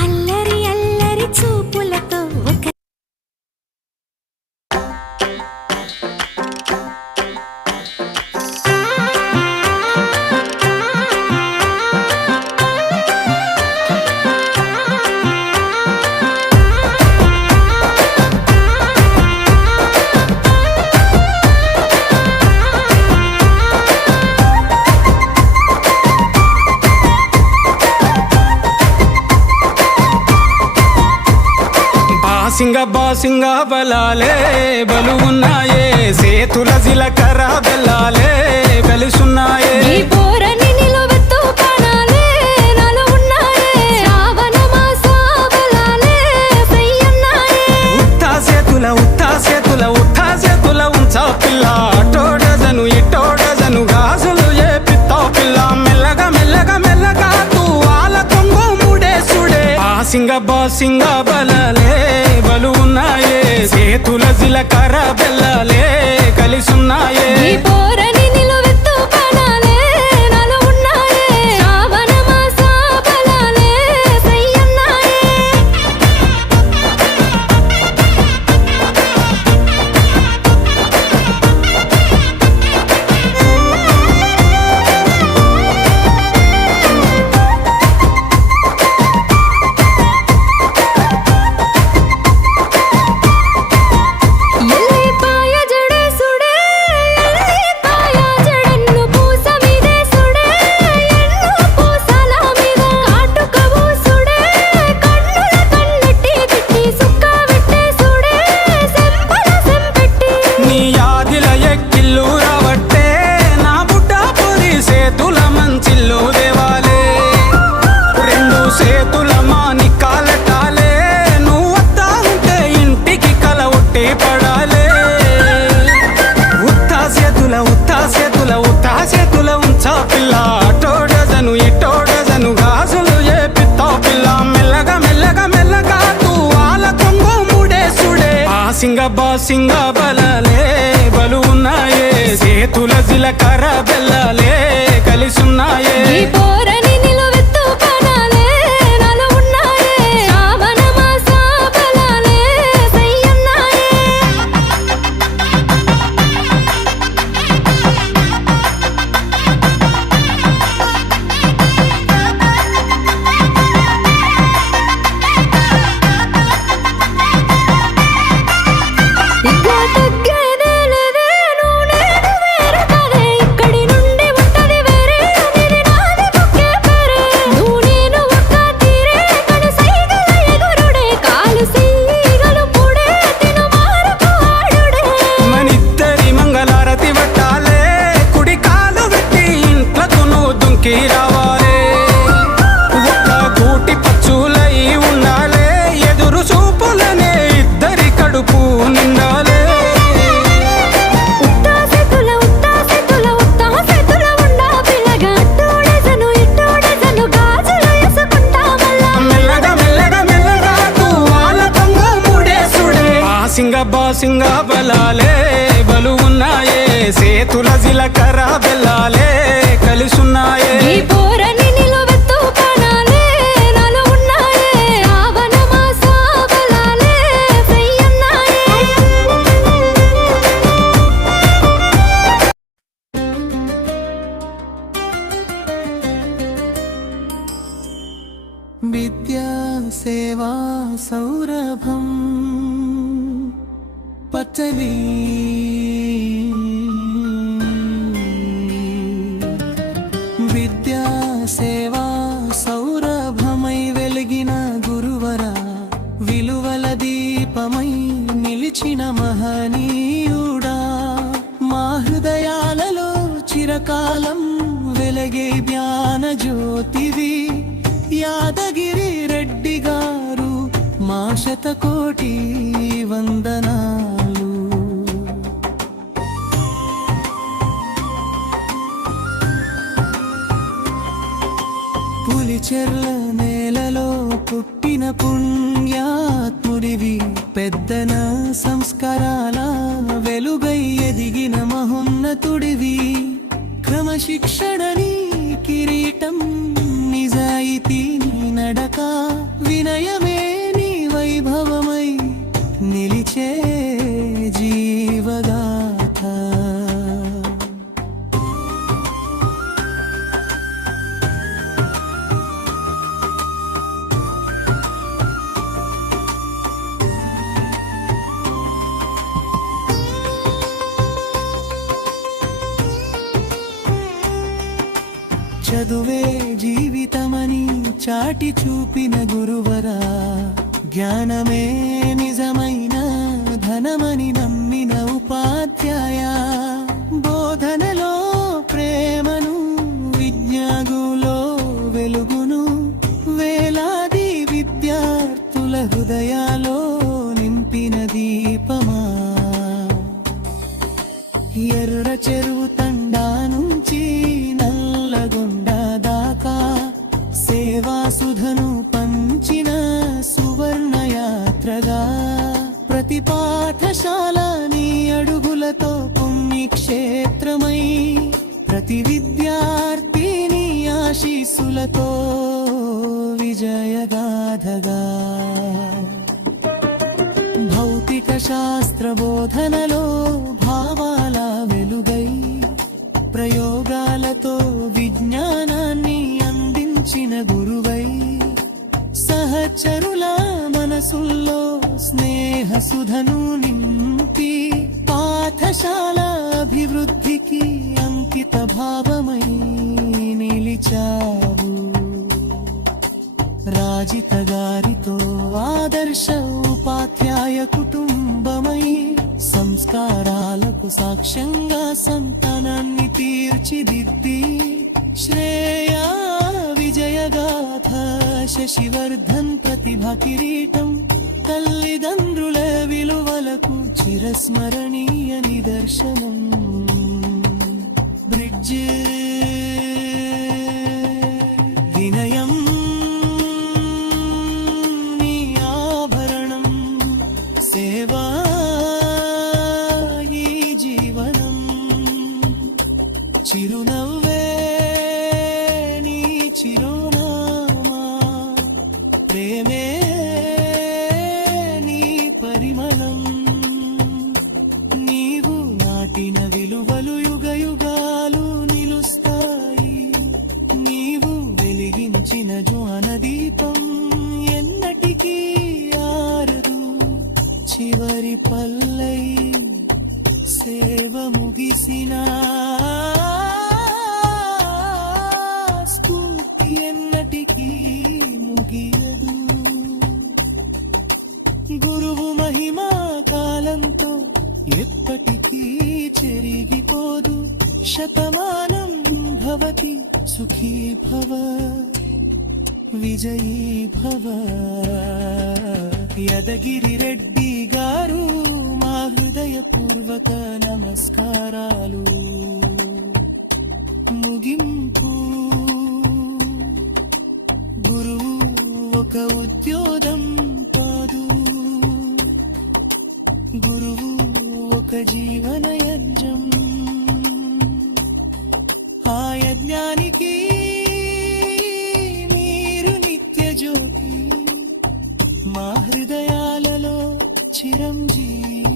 అల్లరి అల్లరి చూపులతో ఒక బాసింగ బలాలే బలు ఉన్నాయే సేతుల జిలకర బెల్లాలే కలిసున్నాయే ఉత్తా సేతుల ఉంచా పిల్ల అటోడజను ఇటోడజను గాజులు ఏ పిత్తా పిల్ల మెల్లగా మెల్లగా మెల్లగా తూ ఆల కొంగు ముడేసుడే బాసింగ బలాలే బలు ఉన్నాయే సేతుల జిలకర బెల్లాలే కలిసున్నాయే ఉత్తా సేతుల ఉంచా పిల్ల అటోడజను ఇటోడజను గాజులు ఏ పిత్తా పిల్ల మెల్లగా మెల్లగా మెల్లగా తూ ఆల కొంగు ముడేసుడే బాసింగ బలాలే బలు ఉన్నాయే సేతుల జిలకర బెల్లాలే కలిసున్నాయే రావాలే ఒక్క గూటి పచ్చులై ఉండాలే ఎదురు చూపులనే ఇద్దరి కడుపు నిండాలే మెల్లగా మెల్లగా మెల్లగా తూ ఆల కొంగు ముడేసుడే బాసింగ బలాలే బలు ఉన్నాయే సేతుల జిలకర బెల్లాలే కలిసున్నాయే విద్యా సేవా సౌరభం పచ్చని విద్యా సేవా సౌరభమై వెలిగిన గురువర విలువల దీపమై నిలిచిన మహనీయుడా మా హృదయాలలో చిరకాలం వెలగే జ్ఞాన జ్యోతివి యాదగిరి రెడ్డి గారు మా శతకోటి వందనాలు పులిచెర్ల నేలలో పుట్టిన పుణ్యాత్ముడివి పెద్దన సంస్కారాల వెలుగై ఎదిగిన మహోన్నతుడివి క్రమశిక్షణని కిరీటం నిజాయితీ నడక చదువే జీవితమని చాటి చూపిన గురువరా, జ్ఞానమే నిజమైన ధనమని నమ్మిన ఉపాధ్యాయ, బోధనలో ప్రేమను విజ్ఞాగులో వెలుగును వేలాది విద్యార్థుల హృదయాలో నింపిన దీపమా. ఎర్ర చెరువు తండా నుంచి నల్లగొండ దాకా సేవా సుధను పంచిన సువర్ణ యాత్రగా, ప్రతి పాఠశాల నీ అడుగులతో పుణ్యక్షేత్రమై, ప్రతి విద్యార్థిని ఆశీస్సులతో విజయగాథగా. భౌతిక శాస్త్ర బోధనలో భావాల వెలుగై, ప్రయోగాలతో విజ్ఞానాన్ని అందించిన గురువై, సహచరుల మనసుల్లో స్నేహ సుధను నింపి, పాఠశాల అభివృద్ధికి అంకిత భావమై నిలిచావు. రాజిత గారితో ఆదర్శ ఉపాధ్యాయ కుటుంబమై, సంస్కారాలకు సాక్ష్యంగా సంతానాన్ని తీర్చిదిద్ది, శ్రేయా విజయగాథ శశివర్ధన్ ప్రతిభా కిరీటం, తల్లిదండ్రుల విలువలకు చిరస్మరణీయ నిదర్శనం. బ్రిడ్జ్ వినయం నీ ఆభరణం, సేవా ఈ జీవనం, చిరునవ్వే నీ చిరునామా, ప్రేమే నీ పరిమళం. నీవు నాటిన విలువలు యుగ యుగాలు నిలుస్తాయి, నీవు వెలిగించిన జ్వాన దీపం ఎన్నటికీ ఆరదు. చివరి పల్లై సేవ ముగిసిన స్ఫూర్తి ఎన్నటికీ ముగియదు. గురువు మహిమా కాలంతో ఎప్పటికీ చెరిగిపోదు. శతమానం భవతి సుఖీ భవ విజయీ భవ. యదగిరి రెడ్డి గారు మా హృదయపూర్వక నమస్కారాలు. ముగింపు గురువు ఒక ఉద్యోగం కాదు, గురువు ఒక జీవన యజ్ఞం. ఆ యజ్ఞానికి మీరు నిత్య జ్యోతి, మా హృదయాలలో చిరంజీవి.